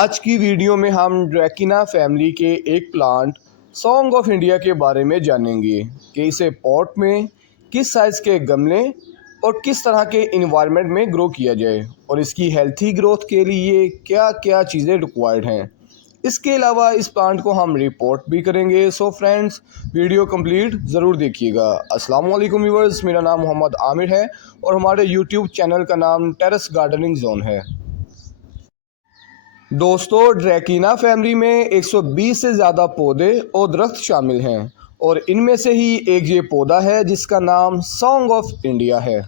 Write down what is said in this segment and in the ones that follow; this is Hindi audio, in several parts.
आज की वीडियो में हम ड्रैकिना फैमिली के एक प्लांट सॉन्ग ऑफ इंडिया के बारे में जानेंगे कि इसे पॉट में किस साइज़ के गमले और किस तरह के इन्वायरमेंट में ग्रो किया जाए और इसकी हेल्थी ग्रोथ के लिए क्या क्या चीज़ें रिक्वायर्ड हैं। इसके अलावा इस प्लांट को हम रिपोर्ट भी करेंगे। सो फ्रेंड्स, वीडियो कंप्लीट ज़रूर देखिएगा। अस्सलाम वालेकुम व्यूअर्स, मेरा नाम मोहम्मद आमिर है और हमारे यूट्यूब चैनल का नाम टेरेस गार्डनिंग जोन है। दोस्तों, ड्रैकिना फैमिली में 120 से ज़्यादा पौधे और दरख्त शामिल हैं और इनमें से ही एक ये पौधा है जिसका नाम सॉन्ग ऑफ इंडिया है।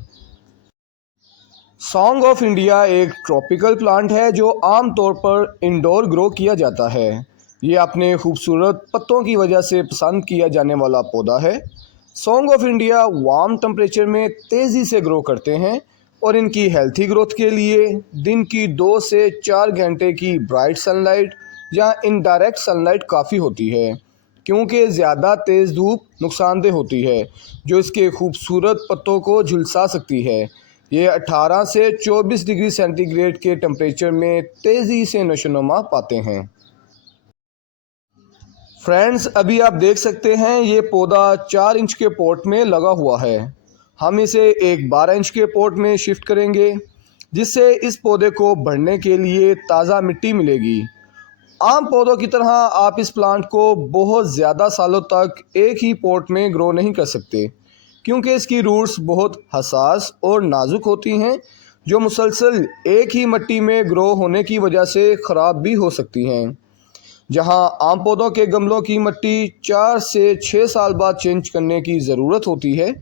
सॉन्ग ऑफ इंडिया एक ट्रॉपिकल प्लांट है जो आमतौर पर इंडोर ग्रो किया जाता है। ये अपने खूबसूरत पत्तों की वजह से पसंद किया जाने वाला पौधा है। Song of India warm temperature में तेज़ी से ग्रो करते हैं और इनकी हेल्थी ग्रोथ के लिए दिन की 2 से 4 घंटे की ब्राइट सनलाइट या इनडायरेक्ट सनलाइट काफ़ी होती है, क्योंकि ज़्यादा तेज़ धूप नुकसानदेह होती है जो इसके खूबसूरत पत्तों को झुलसा सकती है। ये 18 से 24 डिग्री सेंटीग्रेड के टेम्परेचर में तेज़ी से नशोनुमा पाते हैं। फ्रेंड्स, अभी आप देख सकते हैं ये पौधा 4 इंच के पॉट में लगा हुआ है। हम इसे एक 12 इंच के पॉट में शिफ्ट करेंगे जिससे इस पौधे को बढ़ने के लिए ताज़ा मिट्टी मिलेगी। आम पौधों की तरह आप इस प्लांट को बहुत ज़्यादा सालों तक एक ही पॉट में ग्रो नहीं कर सकते, क्योंकि इसकी रूट्स बहुत हसास और नाजुक होती हैं जो मुसलसल एक ही मिट्टी में ग्रो होने की वजह से ख़राब भी हो सकती हैं। जहां आम पौधों के गमलों की मिट्टी 4 से 6 साल बाद चेंज करने की ज़रूरत होती है,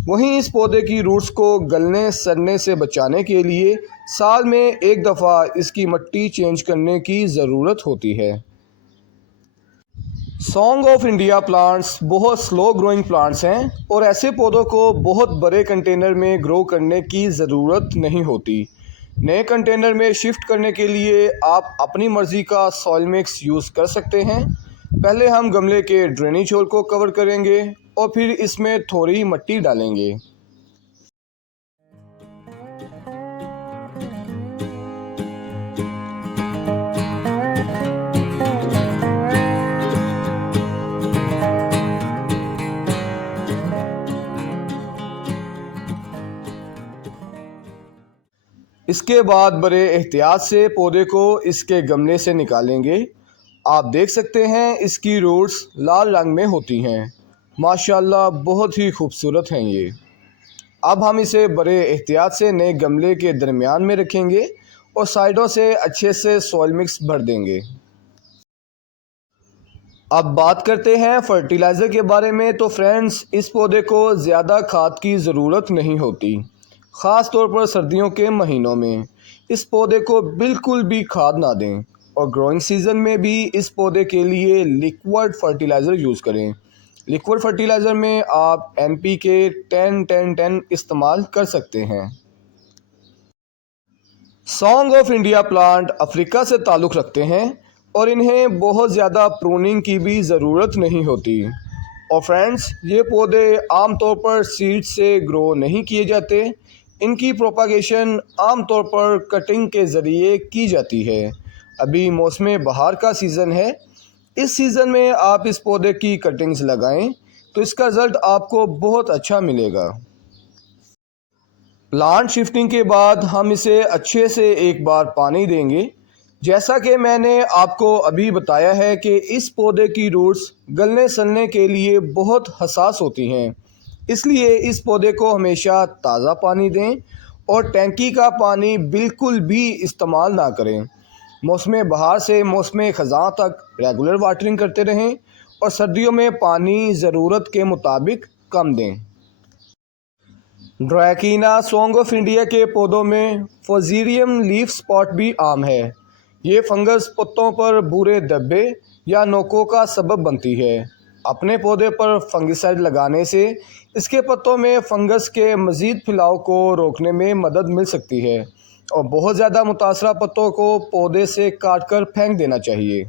वहीं इस पौधे की रूट्स को गलने सड़ने से बचाने के लिए साल में एक दफ़ा इसकी मिट्टी चेंज करने की ज़रूरत होती है। सॉन्ग ऑफ इंडिया प्लांट्स बहुत स्लो ग्रोइंग प्लांट्स हैं और ऐसे पौधों को बहुत बड़े कंटेनर में ग्रो करने की ज़रूरत नहीं होती। नए कंटेनर में शिफ्ट करने के लिए आप अपनी मर्ज़ी का सॉइल मिक्स यूज़ कर सकते हैं। पहले हम गमले के ड्रेनेज होल को कवर करेंगे और फिर इसमें थोड़ी मिट्टी डालेंगे। इसके बाद बड़े एहतियात से पौधे को इसके गमले से निकालेंगे। आप देख सकते हैं इसकी रूट्स लाल रंग में होती हैं। माशाल्लाह, बहुत ही खूबसूरत हैं ये। अब हम इसे बड़े एहतियात से नए गमले के दरमियान में रखेंगे और साइडों से अच्छे से सॉइल मिक्स भर देंगे। अब बात करते हैं फर्टिलाइज़र के बारे में। तो फ्रेंड्स, इस पौधे को ज़्यादा खाद की ज़रूरत नहीं होती, ख़ास तौर पर सर्दियों के महीनों में। इस पौधे को बिल्कुल भी खाद ना दें और ग्रोइंग सीज़न में भी इस पौधे के लिए लिक्विड फर्टिलाइज़र यूज़ करें। लिक्विड फर्टिलाइज़र में आप NPK 10-10-10 इस्तेमाल कर सकते हैं। Song of India plant Africa से ताल्लुक़ रखते हैं और इन्हें बहुत ज़्यादा प्रूनिंग की भी ज़रूरत नहीं होती। और फ्रेंड्स, ये पौधे आमतौर पर सीड से ग्रो नहीं किए जाते। इनकी प्रोपागेशन आमतौर पर कटिंग के ज़रिए की जाती है। अभी मौसम बहार का सीज़न है। इस सीज़न में आप इस पौधे की कटिंग्स लगाएं तो इसका रिज़ल्ट आपको बहुत अच्छा मिलेगा। प्लांट शिफ्टिंग के बाद हम इसे अच्छे से एक बार पानी देंगे। जैसा कि मैंने आपको अभी बताया है कि इस पौधे की रूट्स गलने सलने के लिए बहुत हसास होती हैं, इसलिए इस पौधे को हमेशा ताज़ा पानी दें और टैंकी का पानी बिल्कुल भी इस्तेमाल ना करें। मौसम बहार से मौसम ख़ज़ां तक रेगुलर वाटरिंग करते रहें और सर्दियों में पानी ज़रूरत के मुताबिक कम दें। ड्रैकिना सॉन्ग ऑफ इंडिया के पौधों में फोजीरियम लीफ स्पॉट भी आम है। ये फंगस पत्तों पर भूरे धब्बे या नोकों का सबब बनती है। अपने पौधे पर फंगिसाइड लगाने से इसके पत्तों में फंगस के मज़ीद फैलाव को रोकने में मदद मिल सकती है और बहुत ज़्यादा मुतासरा पत्तों को पौधे से काटकर फेंक देना चाहिए।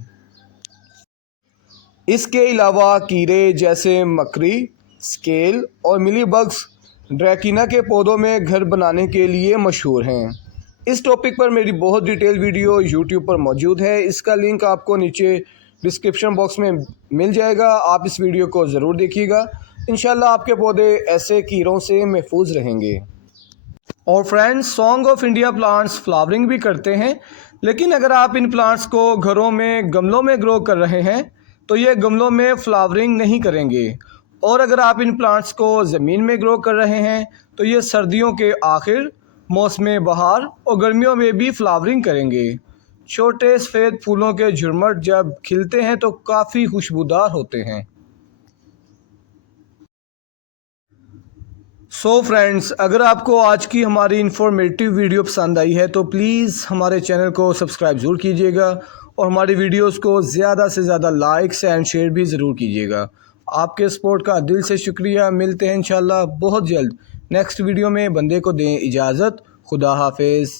इसके अलावा कीड़े जैसे मकड़ी, स्केल और मिलीबग्स ड्रैकिना के पौधों में घर बनाने के लिए मशहूर हैं। इस टॉपिक पर मेरी बहुत डिटेल वीडियो यूट्यूब पर मौजूद है, इसका लिंक आपको नीचे डिस्क्रिप्शन बॉक्स में मिल जाएगा। आप इस वीडियो को ज़रूर देखिएगा। इंशाल्लाह आपके पौधे ऐसे कीड़ों से महफूज रहेंगे। और friends, song of India plants flowering भी करते हैं, लेकिन अगर आप इन प्लांट्स को घरों में गमलों में ग्रो कर रहे हैं तो ये गमलों में फ्लावरिंग नहीं करेंगे। और अगर आप इन प्लांट्स को ज़मीन में ग्रो कर रहे हैं तो ये सर्दियों के आखिर, मौसम बहार और गर्मियों में भी फ्लावरिंग करेंगे। छोटे सफ़ेद फूलों के झुरमट जब खिलते हैं तो काफ़ी खुशबूदार होते हैं। सो फ्रेंड्स, अगर आपको आज की हमारी इन्फॉर्मेटिव वीडियो पसंद आई है तो प्लीज़ हमारे चैनल को सब्सक्राइब ज़रूर कीजिएगा और हमारी वीडियोस को ज़्यादा से ज़्यादा लाइक्स एंड शेयर भी ज़रूर कीजिएगा। आपके सपोर्ट का दिल से शुक्रिया। मिलते हैं इंशाल्लाह बहुत जल्द नेक्स्ट वीडियो में। बंदे को दें इजाज़त। खुदा हाफिज़।